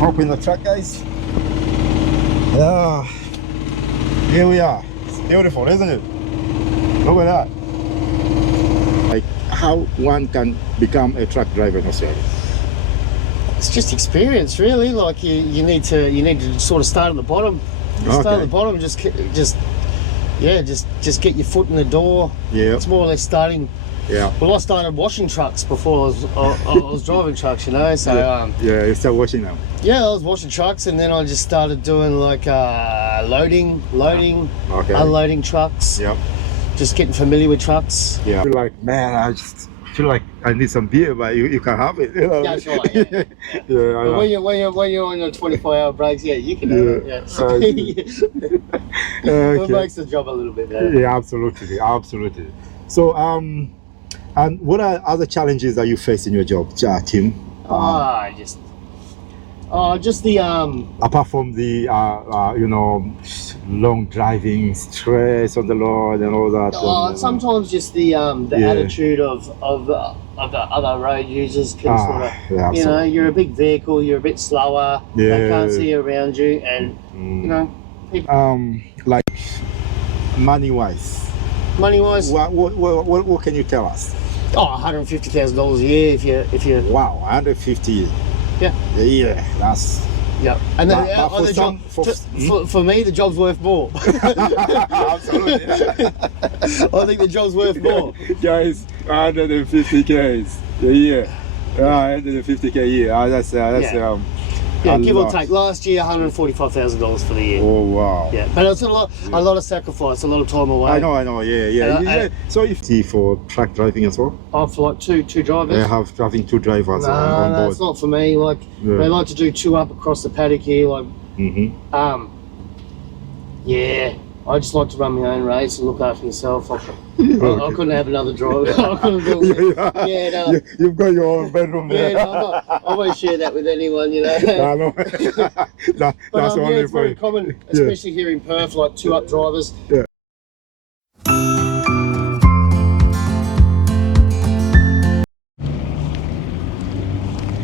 Hop in the truck, guys. Yeah, here we are. It's beautiful, isn't it? Look at that. Like how one can become a truck driver in Australia. It's just experience, really. Like you need to sort of start at the bottom. Start at the bottom. Just get your foot in the door. Yeah. It's more or less starting. Yeah. Well, I started washing trucks before I was driving trucks, you know. So yeah, you start washing them. Yeah, I was washing trucks, and then I just started doing like loading, unloading trucks. Yep. Just getting familiar with trucks. Yeah. I feel like, man, I just feel like I need some beer, but you can have it. You know? That's right. Yeah. Yeah. But when you're on your 24-hour breaks, yeah, you can have it. Yeah. It makes the job a little bit better. Yeah, absolutely. So and what are other challenges that you face in your job, Tim? Just the apart from the long driving, stress on the road and all that. Sometimes just the attitude of the other road users can sort of, you know, you're a big vehicle, you're a bit slower, they can't see around you, and you know, people. Like money wise, what can you tell us? $150,000 a year if you. Wow, 150. Yeah, that's. Yeah, and then for me, the job's worth more. Absolutely. I think the job's worth more. Guys, 150K a year. 150K a year. That's give or take. Last year, $145,000 for the year. Oh wow! Yeah, but it's a lot of sacrifice, a lot of time away. I know. Yeah. So if for truck driving as well? For like two drivers. They have having two drivers on board. That's not for me. Like they like to do two up across the paddock here. Like, I just like to run my own race and look after myself. I couldn't have another driver. I couldn't do it. You've got your own bedroom there. I won't share that with anyone, you know. No. That's only it's very common, especially here in Perth, like two up drivers. Yeah.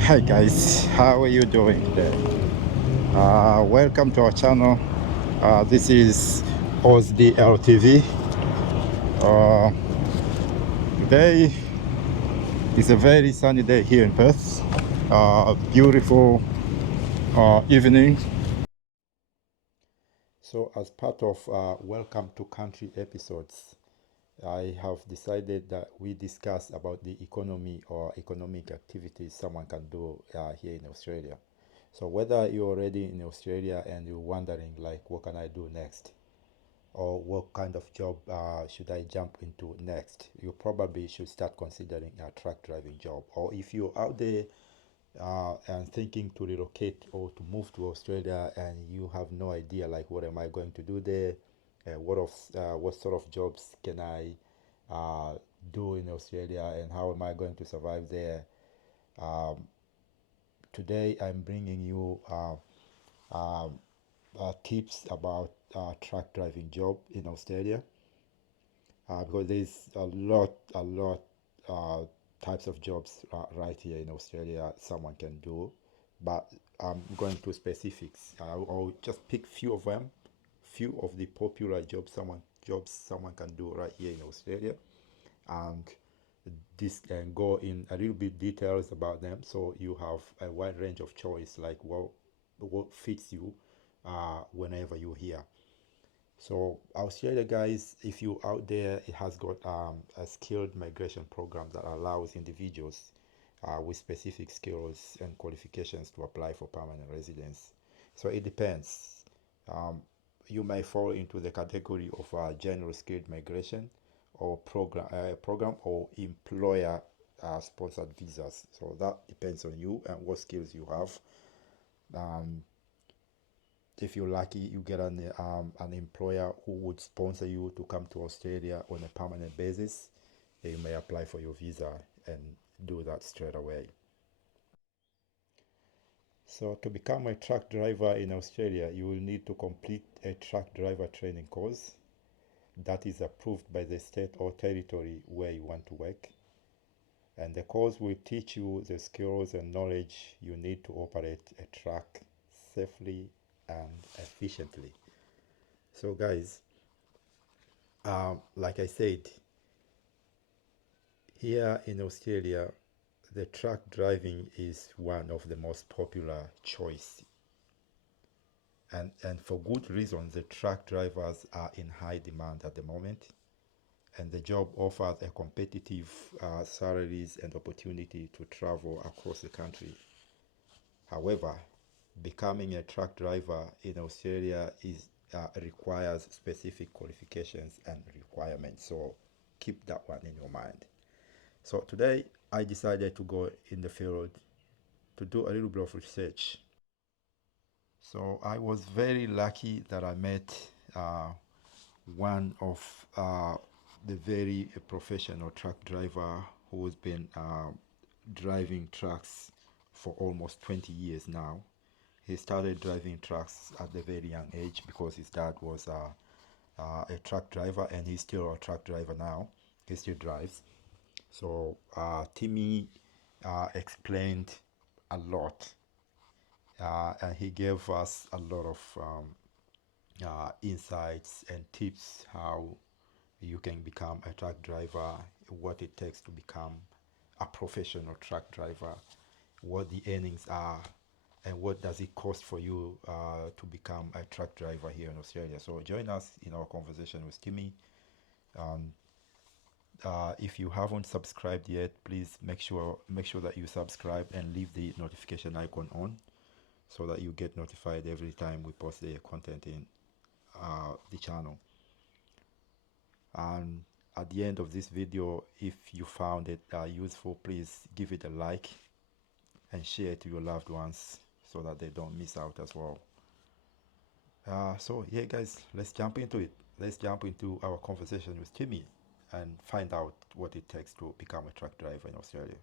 Hi guys, how are you doing today? Welcome to our channel. This is Aussie LTV. Today is a very sunny day here in Perth. Beautiful evening. So as part of Welcome to Country episodes, I have decided that we discuss about the economy or economic activities someone can do here in Australia. So whether you're already in Australia and you're wondering like what can I do next, or what kind of job should I jump into next, you probably should start considering a truck driving job. Or if you're out there and thinking to relocate or to move to Australia and you have no idea like what am I going to do there, what sort of jobs can I do in Australia and how am I going to survive there, today I'm bringing you tips about truck driving job in Australia, because there's a lot types of jobs right here in Australia someone can do, but I'm going to specifics. I'll just pick few of them, few of the popular jobs someone can do right here in Australia, and this can go in a little bit details about them, so you have a wide range of choice like what fits you whenever you're here. So Australia, guys, if you're out there, it has got a skilled migration program that allows individuals with specific skills and qualifications to apply for permanent residence. So it depends. You may fall into the category of general skilled migration or program or employer sponsored visas. So that depends on you and what skills you have. If you're lucky, you get an employer who would sponsor you to come to Australia on a permanent basis. You may apply for your visa and do that straight away. So to become a truck driver in Australia, you will need to complete a truck driver training course that is approved by the state or territory where you want to work. And the course will teach you the skills and knowledge you need to operate a truck safely and efficiently. So guys, like I said, here in Australia, the truck driving is one of the most popular choice. And for good reason. The truck drivers are in high demand at the moment, and the job offers a competitive salaries and opportunity to travel across the country. However, becoming a truck driver in Australia requires specific qualifications and requirements, so keep that one in your mind. So today I decided to go in the field to do a little bit of research. So I was very lucky that I met one of the very professional truck driver who's been driving trucks for almost 20 years now. He started driving trucks at a very young age because his dad was a truck driver, and he's still a truck driver now. He still drives. So Timmy explained a lot, and he gave us a lot of insights and tips how you can become a truck driver, what it takes to become a professional truck driver, what the earnings are, and what does it cost for you to become a truck driver here in Australia. So join us in our conversation with Timmy. If you haven't subscribed yet, please make sure that you subscribe and leave the notification icon on, so that you get notified every time we post the content in the channel. And at the end of this video, if you found it useful, please give it a like and share it to your loved ones so that they don't miss out as well. So yeah guys, let's jump into it. Let's jump into our conversation with Timmy and find out what it takes to become a truck driver in Australia.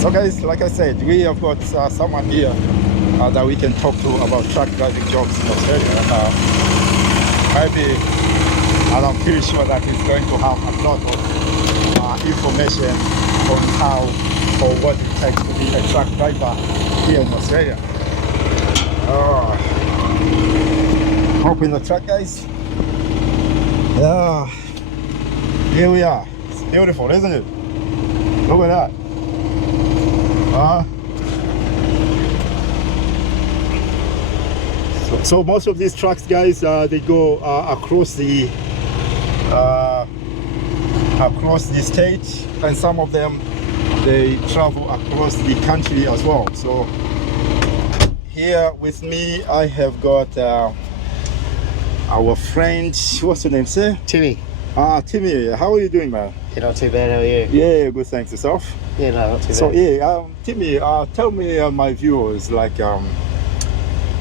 So guys, like I said, we have got someone here that we can talk to about truck driving jobs in Australia. And I'm pretty sure that he's going to have a lot of information on how or what it takes to be a truck driver here in Australia. Hop in the truck, guys. Yeah, here we are. It's beautiful, isn't it? Look at that. So most of these trucks, guys, they go across the state, and some of them they travel across the country as well. So here with me I have got our friend, what's your name, sir? Timmy. Timmy, how are you doing, man? Yeah, not too bad. How are you? Yeah, good, thanks. Yourself? Yeah, no, not too bad. So yeah, Timmy, tell me, my viewers, like there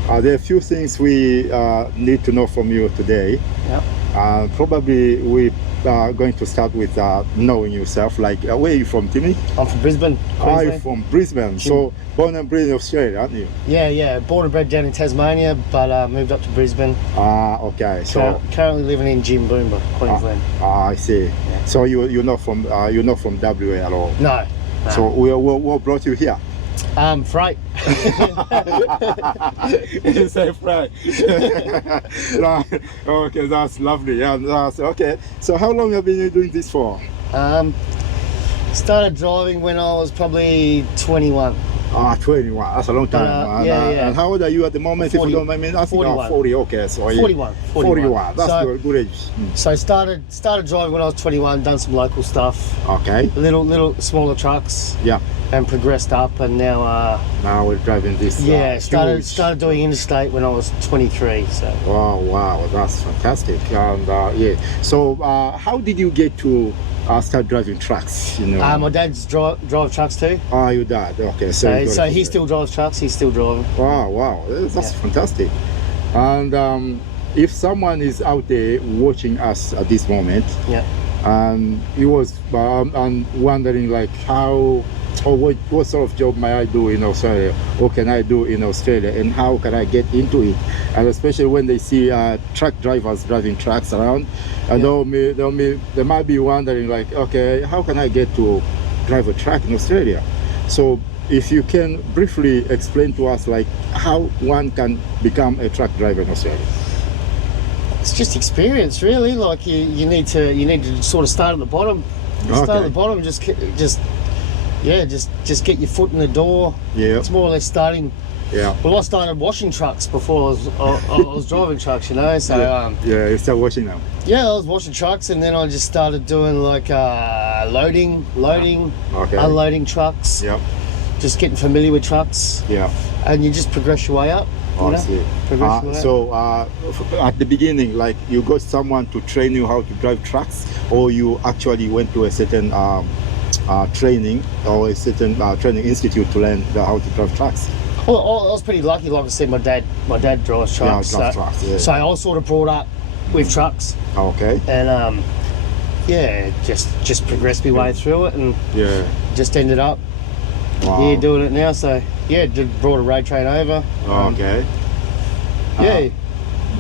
are a few things we need to know from you today. Yeah. Probably we are going to start with knowing yourself. Like, where are you from, Timmy? I'm from Brisbane, Queensland. I'm from Brisbane. So born and bred in Australia, aren't you? Yeah. Born and bred down in Tasmania, but moved up to Brisbane. Okay. So currently living in Jimboomba, Queensland. I see. Yeah. So you're not from WA at all? No. So what brought you here? Freight. You say freight. Right. Okay, that's lovely. Yeah, that's okay. So how long have you been doing this for? Started driving when I was probably 21. 21. That's a long time. Yeah. And how old are you at the moment? 40. If you don't mind me asking? 41. 40. Okay, so 41. 41. That's so, good age. So started driving when I was 21. Done some local stuff. Okay. Little smaller trucks. Yeah. And progressed up, and now we're driving this. Yeah, started doing interstate when I was 23. So. Wow, that's fantastic. And yeah. So how did you get to start driving trucks? You know. My dad's drive trucks too. Your dad. Okay. So he still drives trucks. He's still driving. Wow, that's fantastic. And if someone is out there watching us at this moment, yeah, he was wondering like how or what sort of job may I do in Australia, or can I do in Australia, and how can I get into it? And especially when they see truck drivers driving trucks around, and they might be wondering like, okay, how can I get to drive a truck in Australia? So if you can briefly explain to us like how one can become a truck driver in Australia. It's just experience, really. Like you need to sort of start at the bottom. Start at the bottom. Just get your foot in the door. Yeah. It's more or less starting. Yeah. Well, I started washing trucks before I was driving trucks, you know. So you start washing them. Yeah, I was washing trucks, and then I just started doing like loading, unloading trucks. Yep. Just getting familiar with trucks. Yeah. And you just progress your way up. So at the beginning, like you got someone to train you how to drive trucks, or you actually went to a certain training or a certain training institute to learn how to drive trucks? Well, I was pretty lucky. Like I said, my dad drives trucks. So I was sort of brought up with trucks. Okay. And just progressed my way through it, and just ended up doing it now. So brought a road train over. Okay.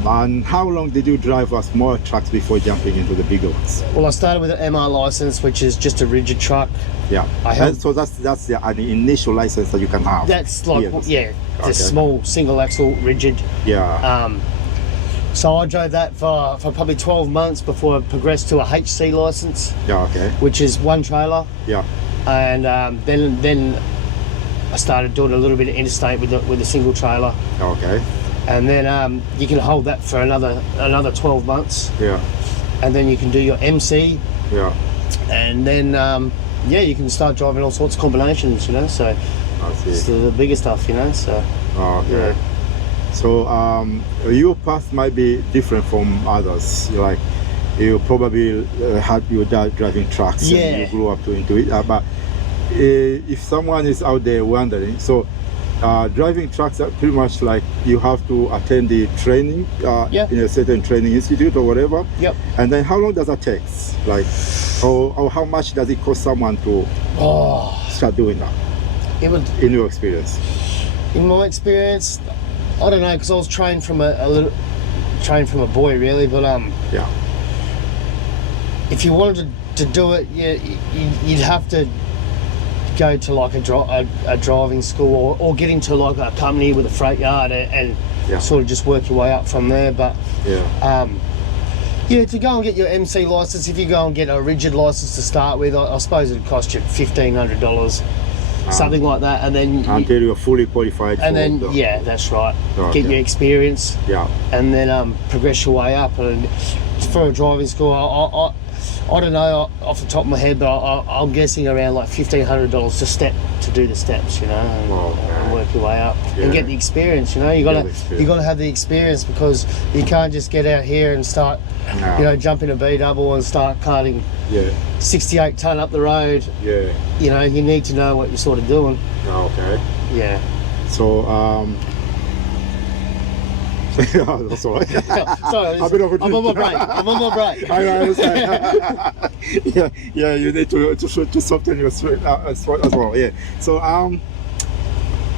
And how long did you drive us more trucks before jumping into the bigger ones? Well, I started with an MR license, which is just a rigid truck. Yeah. So that's the initial license that you can have. That's like the small single axle rigid. Yeah. So I drove that for probably 12 months before I progressed to a HC license. Yeah. Okay. Which is one trailer. Yeah. And then I started doing a little bit of interstate with a single trailer. Okay. And then you can hold that for another 12 months. Yeah. And then you can do your MC. Yeah. And then you can start driving all sorts of combinations, you know. So it's the bigger stuff, you know. So. Okay. Yeah. So your path might be different from others. Like you probably had your dad driving trucks and you grew up into it. But if someone is out there wondering, so driving trucks are pretty much like you have to attend the training in a certain training institute or whatever. Yep. And then how long does that take? Like, or how much does it cost someone to start doing that? In your experience. In my experience, I don't know, because I was trained from a boy really, but if you wanted to do it, you'd have to go to like a driving school or get into like a company with a freight yard and sort of just work your way up from there. But to go and get your MC license, if you go and get a rigid license to start with, I suppose it'd cost you $1,500, something like that, and then until you're fully qualified. And then that's right. Get your experience. Yeah. And then progress your way up. And for a driving school, I don't know off the top of my head, but I'm guessing around like $1,500 to do the steps, you know, and work your way up and get the experience. You know, you gotta have the experience, because you can't just get out here and start, jump in a B double and start carting 68 ton up the road. Yeah. You know, you need to know what you're sort of doing. Okay. Yeah. So that's all right. Sorry, I'm on my break. I understand. You need to soften your throat as well. Yeah. So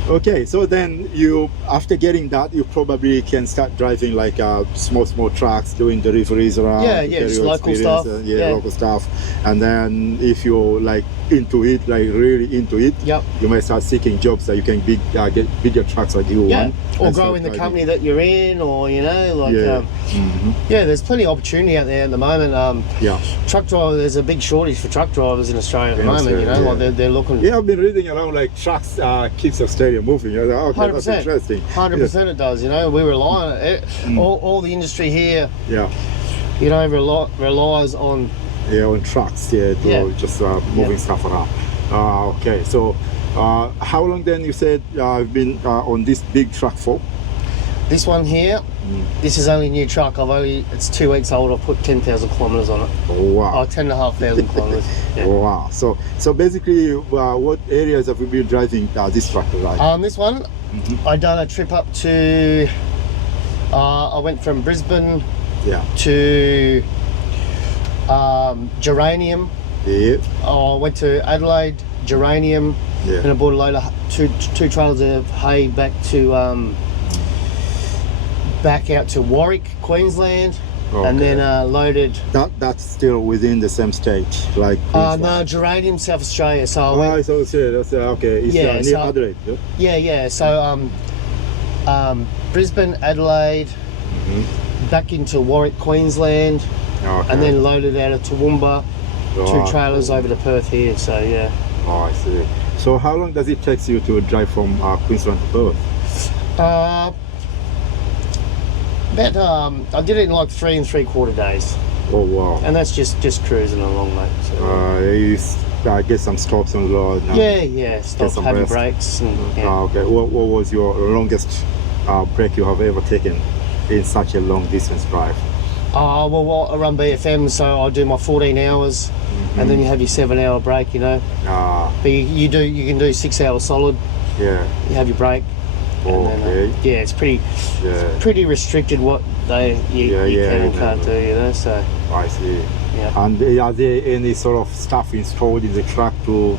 okay. So then after getting that, you probably can start driving like small trucks, doing deliveries around. Just local stuff. Local stuff. And then if you're like into it, like really into it, you may start seeking jobs that you can get bigger trucks like you want. Or grow in the company that you're in, or there's plenty of opportunity out there at the moment. Truck driver, there's a big shortage for truck drivers in Australia at the moment. Like they're looking. I've been reading around like trucks keeps Australia moving. Okay, 100%. That's interesting. 100% it does. You know, we rely on it. All the industry here. Relies on. On trucks. Just moving stuff around. Okay, so. How long then you said I've been on this big truck for? This one here, this is only a new truck. It's 2 weeks old. I've put 10,000 kilometres on it. Oh, wow. 10,500 kilometres. Oh, wow. So basically, what areas have you been driving this truck around? This one, I done a trip up to, I went from Brisbane to Geranium. Yeah. I went to Adelaide, Geranium, Yeah. And I brought a load of two trailers of hay back out to Warwick, Queensland, and then loaded. That's still within the same state, like Queensland? No, Geranium, South Australia. So I went. It's Australia. That's okay. It's near Adelaide. Yeah. So Brisbane, Adelaide, back into Warwick, Queensland, and then loaded out of Toowoomba, 2 trailers over to Perth here. So yeah. Oh, I see. So how long does it take you to drive from Queensland to Perth? I did it in like 3 3/4 days. Oh wow! And that's just cruising along, mate. So, I get some stops on the road. Stop, having breaks. And, okay. What was your longest break you have ever taken in such a long distance drive? Well, I run BFM, so I do my 14 hours, and then you have your 7-hour break. You know. But you can do 6 hours solid. Yeah. You have your break. Okay. Then, it's pretty restricted what you can and can't do, you know. So I see. Yeah. And are there any sort of stuff installed in the truck to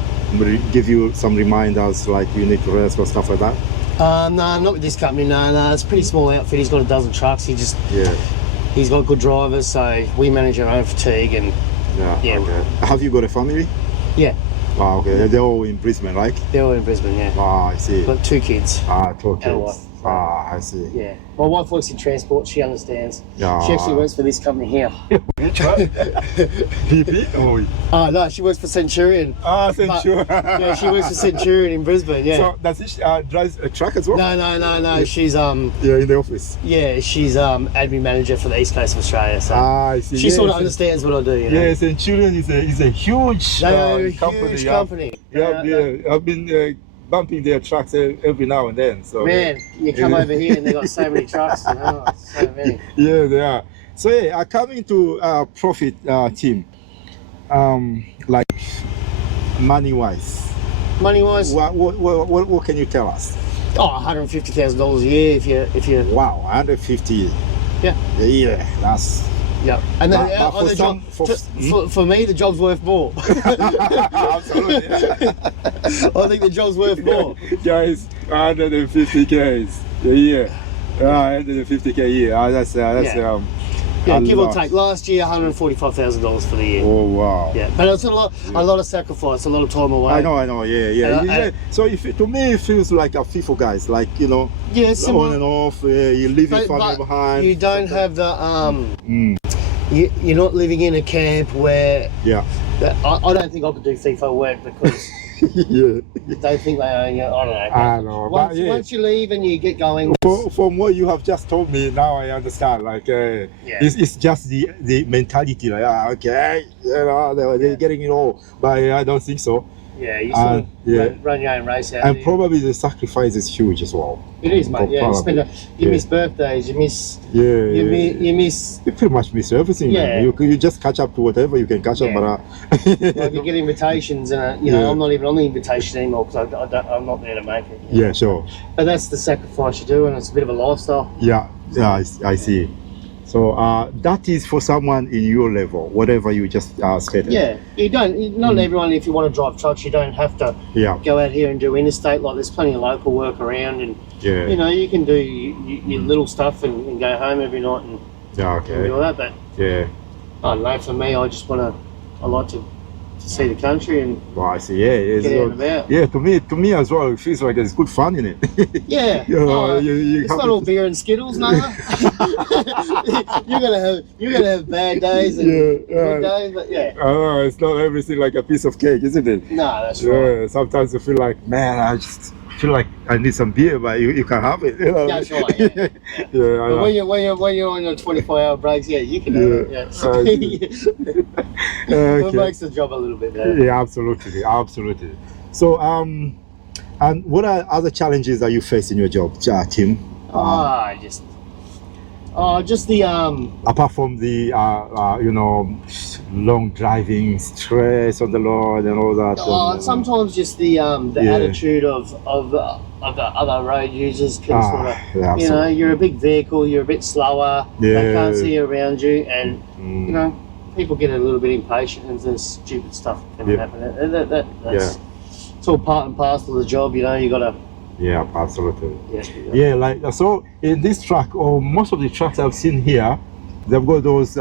give you some reminders, like you need to rest or stuff like that? No, not with this company. No, it's a pretty small outfit. He's got a dozen trucks. He's got good drivers, so we manage our own fatigue and Okay. Have you got a family? Yeah. Okay. They're all in Brisbane, right? They're all in Brisbane, yeah. I see. Got 2 kids. 2 kids. I see. Yeah. My wife works in transport. She understands. Yeah. She actually works for this company here. PP? Oh. No, she works for Centurion. Centurion. Yeah, she works for Centurion in Brisbane. Yeah. So does she drive a truck as well? No. She's in the office. Yeah, she's admin manager for the East Coast of Australia. So I see. She sort of understands what I do. You know? Yeah, Centurion is a huge company. Huge company. I've been bumping their trucks every now and then. So man, you come over here and they got so many trucks. You know, so many. Yeah, they are. So coming to profit team, like money-wise. Money-wise, what can you tell us? $150,000 a year if you. Wow, 150. Yeah. Yeah, that's. Yeah, and then for me, the job's worth more. Absolutely. I think the job's worth more. Guys, 150K a year. 150K a year. That's give or take. Last year, $145,000 for the year. Oh wow! Yeah, but it's a lot of sacrifice, a lot of time away. I know. Yeah. So to me, it feels like a FIFA guys, like on and off. You leave your family behind. You don't have the You're not living in a camp where. Yeah. I don't think I could do FIFA work because. They think they own you. I don't know. I know. Once you leave and you get going. From what you have just told me, now I understand. Like, it's just the mentality. Like, they're getting it all, but I don't think so. Yeah, you sort of run your own race out. And probably the sacrifice is huge as well. It is, mate. Yeah, you miss birthdays. You miss. You miss. You pretty much miss everything. Yeah. Man. You just catch up to whatever you can catch up. But you get invitations, and I'm not even on the invitation anymore because I'm not there to make it. Yeah, sure. But that's the sacrifice you do, and it's a bit of a lifestyle. Yeah, I see. So that is for someone in your level, whatever you just stated. Yeah, not everyone, if you want to drive trucks, you don't have to go out here and do interstate. Like there's plenty of local work around, and you can do your little stuff and go home every night and do all that. But I don't know, for me, I like to see the country and I see. Get out and about. Yeah, to me as well, it feels like there's good fun in it. Yeah. It's not all beer and Skittles, no. You're gonna have bad days and good days, but it's not everything like a piece of cake, isn't it? No, that's right. Sometimes you feel like, man, I just feel like I need some beer, but you can have it. That's right. But when you're on your 24-hour breaks, you can have it. It makes the job a little bit better. Yeah, absolutely. So, and what are other challenges that you face in your job, Tim? Just the apart from the long driving, stress on the road and all that. Sometimes just the attitude of the other road users can sort of you're a big vehicle, you're a bit slower, they can't see around you, and people get a little bit impatient and there's stupid stuff can happen. it's all part and parcel of the job, you know. You gotta. Yeah, absolutely. Yeah. Yeah, like so in this truck, or most of the trucks I've seen here, they've got those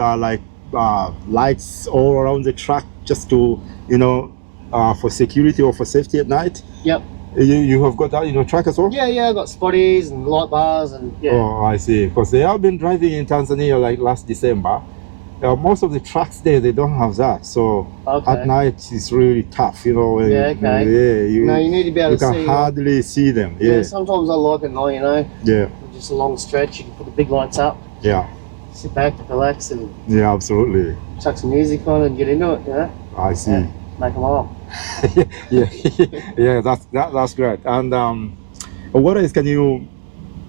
lights all around the truck just to, you know, for security or for safety at night. Yep. You have got that in your truck as well? Yeah, I got spotties and light bars and yeah. Oh, I see. Because they have been driving in Tanzania like last December. Most of the trucks there, they don't have that. So at night it's really tough, you know. Yeah, okay. Yeah, you need to be able to see. You can hardly see them. Yeah. Sometimes I like it night, you know. Yeah. Just a long stretch. You can put the big lights up. Yeah. Sit back, relax, and yeah, absolutely. Chuck some music on and get into it, you know. I see. Yeah, make them up. yeah, that's great. And what else can you,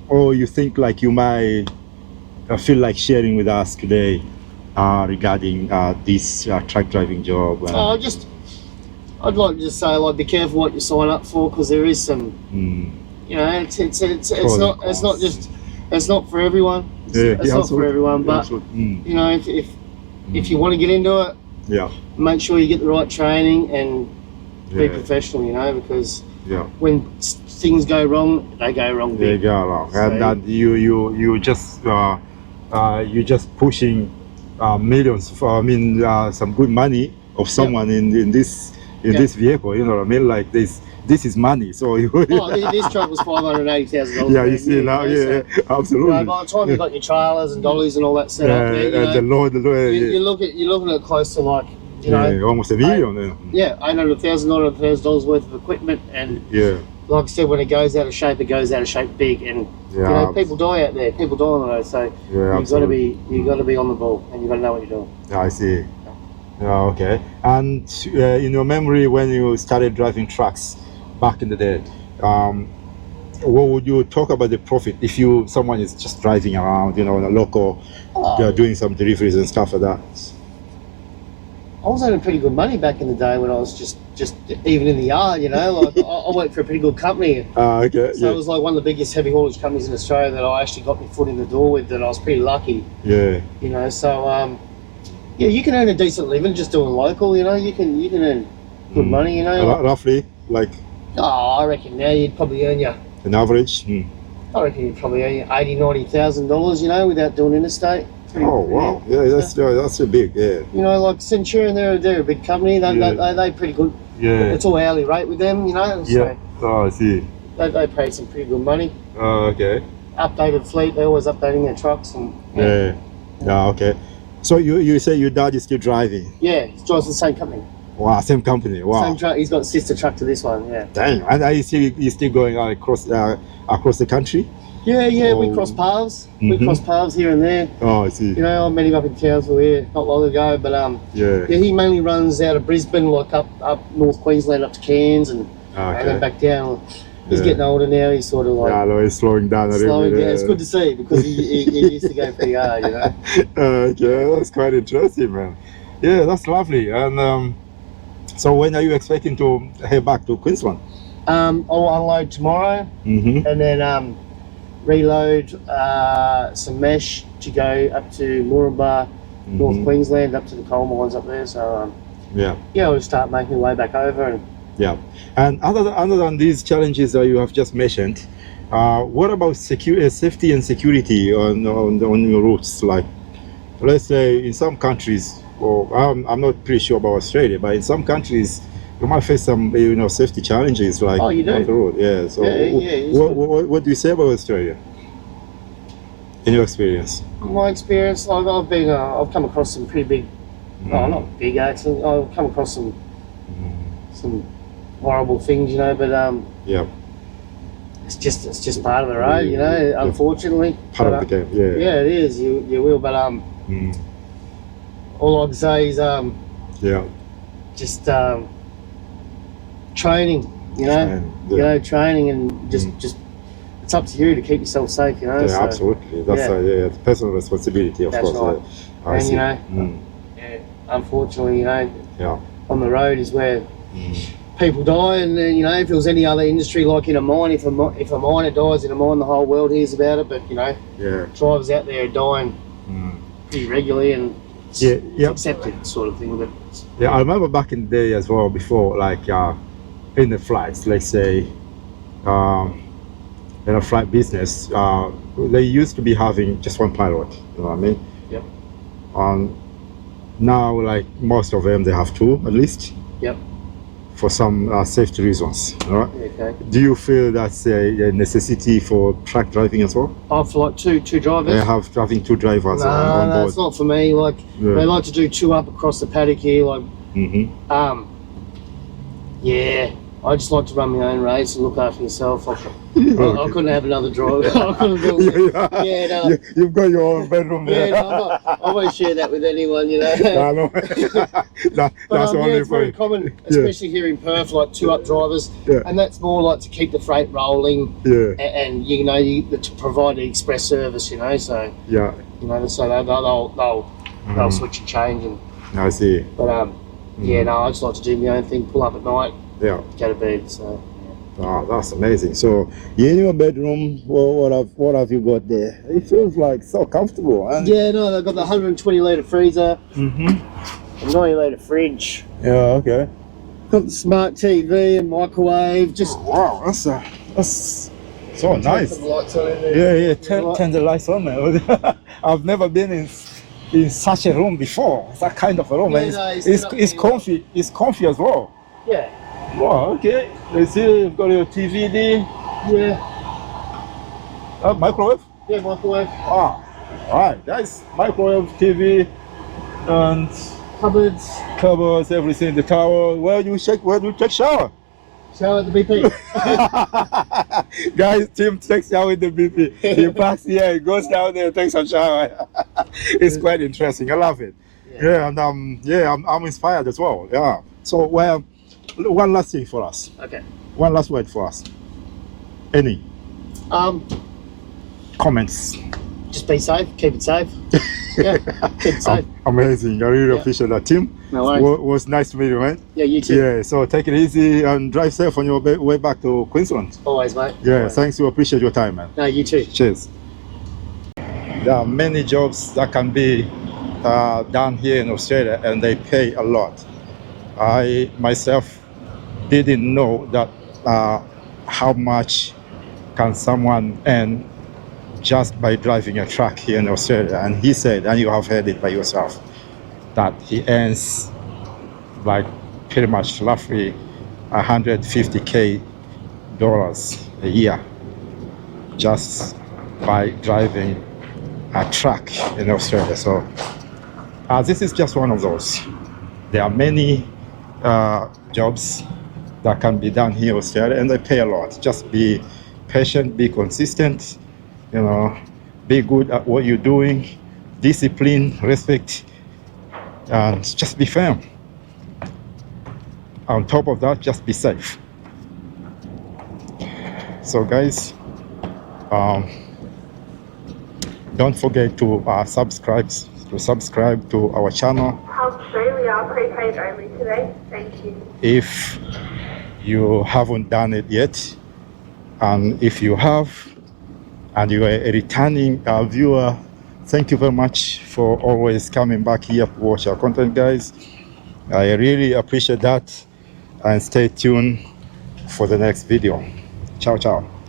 or you think like you might feel like sharing with us today regarding this truck driving job? I'd like to just say, like, be careful what you sign up for, because there is some, you know, it's not for everyone. It's not for everyone, but you know, if you want to get into it, make sure you get the right training and be professional, you know, because when things go wrong, they go wrong. They go wrong, so, and you just pushing millions for, I mean, some good money of someone in this vehicle, you know what I mean? Like this is money. So this truck was $580,000. Yeah, you see now, so, absolutely. You know, by the time you got your trailers and dollies and all that set up, the Lord, you're looking at close to, like, you know, almost $1 million. $800,000, $900,000 worth of equipment, and like I said, when it goes out of shape, it goes out of shape big, and you know, people die out there. People die on the road, so you've got to be on the ball, and you've got to know what you're doing. I see. Okay. And in your memory, when you started driving trucks back in the day, what would you talk about the profit if someone is just driving around, you know, in a local, doing some deliveries and stuff like that? I was earning pretty good money back in the day when I was just even in the yard, you know. Like I worked for a pretty good company. Okay. So it was like one of the biggest heavy haulage companies in Australia that I actually got my foot in the door with, and I was pretty lucky. Yeah. You know, so yeah, you can earn a decent living just doing local, you know. You can earn good money, you know. Roughly, like. I reckon now you'd probably earn an average. I reckon you'd probably earn $80,000-$90,000, you know, without doing interstate. Oh wow! Yeah, that's a big, You know, like Centurion, they're a big company. They pretty good. Yeah. It's all hourly rate with them, you know. So oh, I see. They pay some pretty good money. Oh, okay. Updated fleet. They're always updating their trucks and. Yeah. Okay. So you say your dad is still driving? Yeah, he drives for the same company. Wow, same company. Wow. Same truck. He's got a sister truck to this one. Yeah. Damn. And are you still going across the country? Yeah, we cross paths. We cross paths here and there. Oh, I see. You know, I met him up in Townsville here not long ago, but he mainly runs out of Brisbane, like up North Queensland, up to Cairns, and then back down. He's getting older now. He's sort of like he's slowing down. It's good to see, because he used to go pretty hard, you know. Okay, that's quite interesting, man. Yeah, that's lovely. And so when are you expecting to head back to Queensland? I'll unload tomorrow, and then reload some mesh to go up to Moranbah, North Queensland, up to the coal mines up there. So I'll start making my way back over. And other than these challenges that you have just mentioned, what about safety and security on your routes? Like, let's say in some countries, or I'm not pretty sure about Australia, but in some countries you might face some safety challenges, like on the road. Yeah. So what do you say about Australia in your experience? My experience, I've come across some pretty big, not big accidents. I've come across some horrible things, you know. But it's just part of the road, you know. Unfortunately, part of the game. Yeah, it is. You will, but all I can say is just training, you know. Training, and just it's up to you to keep yourself safe, you know. Yeah, absolutely. That's it's personal responsibility, of course. Right. And you know, unfortunately, you know, on the road is where people die, and you know, if it was any other industry, like in a mine, if a miner dies in a mine, the whole world hears about it. But you know, drivers out there are dying pretty regularly, and it's accepted sort of thing. But I remember back in the day as well, before, like in the flights, let's say, in a flight business, they used to be having just one pilot, you know what I mean? Yep. Now, like most of them, they have two at least. Yep. For some safety reasons, right? Okay. Do you feel that's a necessity for truck driving as well? Oh, for like two drivers? They have having two drivers on board. No, it's not for me. Like, they like to do two up across the paddock here. Like, yeah, I just like to run my own race and look after myself. I couldn't have another driver. I couldn't do it. Yeah, no. You've got your own bedroom there. Yeah, no, I won't share that with anyone, you know. No. That's only it's very common, especially here in Perth, like two up drivers, and that's more like to keep the freight rolling, and you know, to provide the express service, you know. So you know, so they'll switch and change, and I see. But yeah, no, I just like to do my own thing, pull up at night, go to bed. So. Oh, that's amazing. So, in your bedroom, what have you got there? It feels like so comfortable. And yeah, no, they've got the 120 litre freezer, a 90 litre fridge. Yeah, okay. Got the smart TV and microwave. Just wow, that's so nice. Turn the lights on in there. Turn the lights on, man. I've never been in such a room before. That kind of a room. Yeah, it's comfy. It's comfy as well. Yeah. Wow, okay. Let's see, you've got your TV there. Yeah. Microwave? Yeah, microwave. Ah, alright, nice. Microwave, TV, and cupboards, everything. The towel. Where do you take shower? Shower at the BP. Guys, Tim takes shower in the BP. He parks here, he goes down there, takes a shower. It's quite interesting. I love it. Yeah, and I'm inspired as well. Yeah. So, well. One last thing for us. Okay. One last word for us. Any? Comments. Just be safe. Keep it safe. Yeah. Keep it safe. Amazing. I really appreciate that, Tim. No worries. Was nice to meet you, man. Yeah, you too. Yeah. So take it easy and drive safe on your way back to Queensland. Always, mate. Yeah. Always. Thanks. We appreciate your time, man. No, you too. Cheers. There are many jobs that can be done here in Australia, and they pay a lot. I myself didn't know that how much can someone earn just by driving a truck here in Australia. And he said, and you have heard it by yourself, that he earns like pretty much roughly $150K a year just by driving a truck in Australia. So this is just one of those. There are many jobs that can be done here in Australia, and they pay a lot. Just be patient, be consistent, you know, be good at what you're doing, discipline, respect, and just be firm. On top of that, just be safe. So guys, don't forget to subscribe to our channel. Australia prepaid only today. Thank you. If you haven't done it yet, and if you have, and you are a returning viewer, thank you very much for always coming back here to watch our content, guys. I really appreciate that, and stay tuned for the next video. Ciao, ciao.